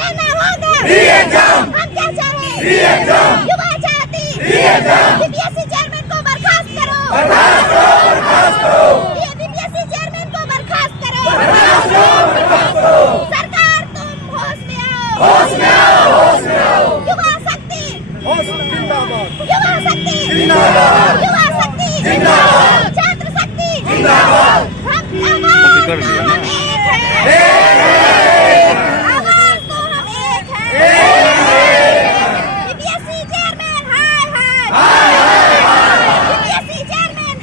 देना होगा री-एग्जाम, हम क्या चाहें री-एग्जाम, युवा चाहती री-एग्जाम, बीपीएससी चेयरमैन को बर्खास्त करो बर्खास्त करो, बर्खास्त करो, ये बीपीएससी चेयरमैन को बर्खास्त करो बर्खास्त करो, बर्खास्त करो, सरकार तुम होश में आओ होश में आओ, होश में आओ, युवा शक्ति जिंदाबाद, युवा शक्ति जिंदाबाद, युवा शक्ति जिंदाबाद, छात्र शक्ति जिंदाबाद, हम आवाज कर लिया ना। हम एक है आवाज तो हम एक है बीपीएससी चेयरमैन हाय हाय बीपीएससी चेयरमैन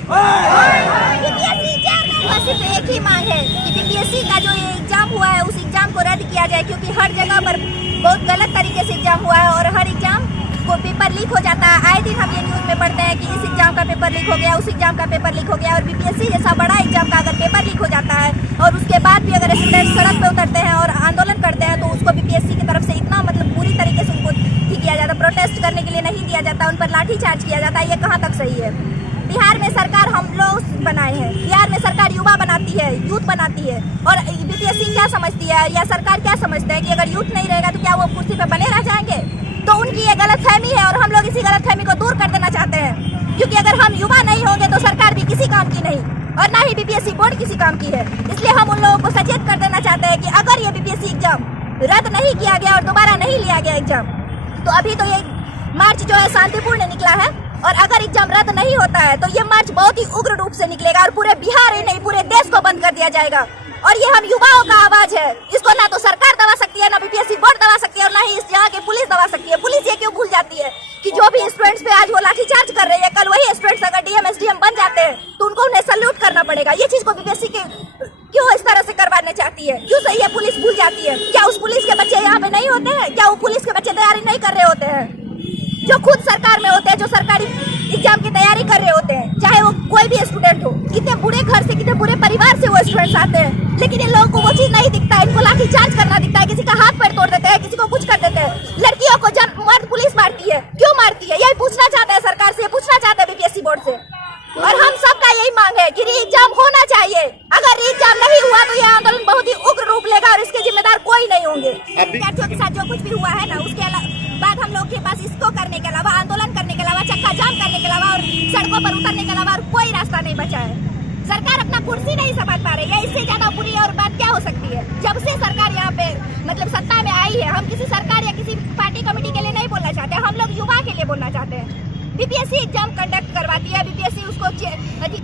बीपीएससी चेयरमैन बस सिर्फ एक ही मांग है कि बीपीएससी का जो ये एग्जाम हुआ है उस एग्जाम को रद्द किया जाए, क्योंकि हर जगह पर बहुत गलत तरीके से एग्जाम हुआ है और हर एग्जाम को पेपर लीक हो जाता है। आए दिन हम ये न्यूज में पढ़ते हैं कि इस एग्जाम का पेपर लीक हो गया, उस एग्जाम का पेपर लीक हो गया। और बीपीएससी जैसा बड़ा एग्जाम का अगर पेपर लीक हो जाता है और उसके बाद भी अगर स्टूडेंट सड़क पे उतरते हैं और आंदोलन करते हैं तो उसको बीपीएससी की तरफ से इतना बुरी तरीके से उनको किया जाता, प्रोटेस्ट करने के लिए नहीं दिया जाता, उन पर लाठीचार्ज किया जाता है। ये कहाँ तक सही है? बिहार में सरकार हम लोग बनाए हैं, बिहार में सरकार युवा बनाती है, यूथ बनाती है। और बीपीएससी क्या समझती है या सरकार क्या समझता है कि अगर यूथ नहीं रहेगा तो क्या वो कुर्सी पे बने रह जाएंगे? तो उनकी ये गलतफहमी है और हम लोग इसी गलतफहमी को दूर कर देना चाहते हैं, क्योंकि अगर हम युवा नहीं होंगे तो सरकार भी किसी काम की नहीं और ना ही बीपीएससी बोर्ड किसी काम की है। इसलिए हम उन लोगों को सचेत कर देना चाहते हैं कि अगर ये बीपीएससी एग्जाम रद्द नहीं किया गया और दोबारा नहीं लिया गया एग्जाम, तो अभी तो ये मार्च जो है शांतिपूर्ण निकला है और अगर एग्जाम रद्द नहीं होता है तो ये मार्च बहुत ही उग्र रूप से निकलेगा और पूरे बिहार ही नहीं पूरे देश को बंद कर दिया जाएगा। और ये हम युवाओं का आवाज है, इसको ना तो सरकार दबा सकती है, ना बीपीएससी बोर्ड दबा सकती है और ना ही इस जगह की पुलिस दबा सकती है। पुलिस ये क्यों भूल जाती है कि जो भी स्टूडेंट्स पे आज वो लाठीचार्ज कर रही है, कल वही स्टूडेंट्स अगर डीएम एसडीएम बन जाते हैं तो उनको उन्हें सल्यूट करना पड़ेगा। ये चीज को बीपीएससी के क्यों इस तरह से करवाने चाहती है? क्यों सही है पुलिस भूल जाती है? क्या उस पुलिस के बच्चे यहाँ पे नहीं होते हैं? क्या वो पुलिस के बच्चे तैयारी नहीं कर रहे होते हैं? जो खुद सरकार में होते हैं, जो सरकारी एग्जाम की तैयारी कर रहे होते हैं, चाहे वो कोई भी स्टूडेंट हो, कितने बुरे घर से कितने बुरे परिवार से वो स्टूडेंट्स आते हैं, लेकिन इन लोगों को वो चीज नहीं दिखता है। इनको लाठीचार्ज करना दिखता है, किसी का हाथ पैर तोड़ देते हैं, किसी को कुछ कर देते हैं। लड़कियों को जब मर्द पुलिस मारती है, क्यों मारती है? यही पूछना चाहते हैं सरकार से, पूछना चाहते हैं बीपीएससी बोर्ड से। और हम सबका यही मांग है कि री एग्जाम होना चाहिए। अगर री एग्जाम नहीं हुआ तो यह आंदोलन बहुत ही उग्र रूप लेगा और इसके जिम्मेदार कोई नहीं होंगे। विद्यार्थियों के साथ जो कुछ भी हुआ है ना, उसके बाद हम लोग के पास इसको करने के अलावा, आंदोलन करने के अलावा, चक्का जाम करने के अलावा और सड़कों पर उतरने के अलावा और कोई रास्ता नहीं बचा है। सरकार अपना कुर्सी नहीं संभाल पा रही है, इससे ज्यादा बुरी और बात क्या हो सकती है? जब से सरकार यहाँ पे सत्ता में आई है, हम किसी सरकार या किसी पार्टी कमेटी के लिए नहीं बोलना चाहते, हम लोग युवा के लिए बोलना चाहते हैं। बीपीएससी एग्जाम कंडक्ट करवाती है, बीपीएससी उसको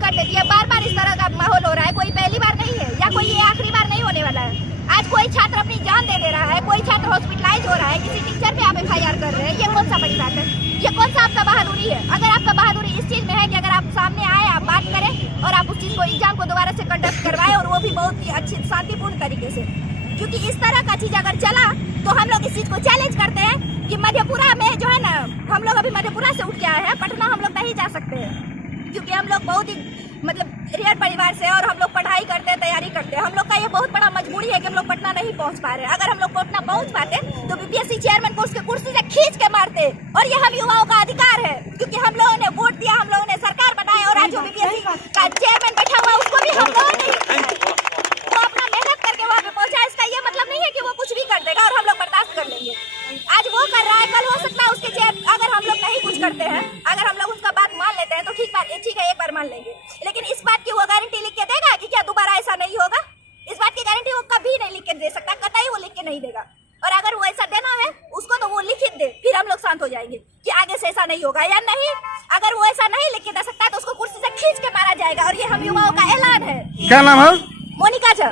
कर देती है। बार बार इस तरह का माहौल हो रहा है, कोई पहली बार नहीं है या कोई ये आखिरी बार नहीं होने वाला है। आज कोई छात्र अपनी जान दे रहा है, कोई छात्र हॉस्पिटलाइज हो रहा है, किसी टीचर पे आप एफआईआर कर रहे हैं, ये कौन सा बड़ी बात है? ये कौन सा आपका बहादुरी है? अगर आपका बहादुरी इस चीज में है कि अगर आप सामने आए, आप बात करें और आप उस चीज को एग्जाम को दोबारा से कंडक्ट करवाएं और वो भी बहुत ही अच्छी शांतिपूर्ण तरीके से, क्योंकि इस तरह का चीज अगर चला तो हम लोग इस चीज को चैलेंज करते हैं कि मधेपुरा में जो है ना, हम लोग अभी मधेपुरा से उठ के आए हैं, पटना हम लोग नहीं जा सकते हैं, क्योंकि हम लोग बहुत ही रियल परिवार से और हम लोग पढ़ाई करते हैं, तैयारी करते हैं। हम लोग का ये बहुत बड़ा मजबूरी है कि हम लोग पटना नहीं पहुंच पा रहे हैं। अगर हम लोग पटना पहुंच पाते तो बीपीएससी चेयरमैन को उसके कुर्सी से खींच के मारते, और ये हम युवाओं का अधिकार है, क्योंकि हम लोगों ने वोट दिया, हम लोगों ने सरकार बनाई और आज जो बीपीएससी का चेयरमैन बैठा हुआ उसको भी हम लोगों ने वो अपना मेहनत करके वहाँ पे पहुंचा। इसका ये मतलब नहीं है कि वो कुछ भी कर देगा और हम लोग बर्दाश्त कर लेंगे। आज वो कर रहा है, कल हो सकता है उसके चेयर, अगर हम लोग नहीं कुछ करते हैं, अगर हम लोग उसका बात मान लेते हैं तो ठीक है, एक बार मान लेंगे, लेकिन इस बात की वो गारंटी लिख के देगा कि क्या दोबारा ऐसा नहीं होगा? इस बात की गारंटी वो कभी नहीं लिख के दे सकता, कतई वो लिख के नहीं देगा। और अगर वो ऐसा देना है उसको तो वो लिखित दे, फिर हम लोग शांत हो जाएंगे कि आगे से ऐसा नहीं होगा या नहीं। अगर वो ऐसा नहीं लिख के दे सकता तो उसको कुर्सी से खींच के मारा जाएगा और ये हम युवाओं का ऐलान है। क्या नाम है? मोनिका झा।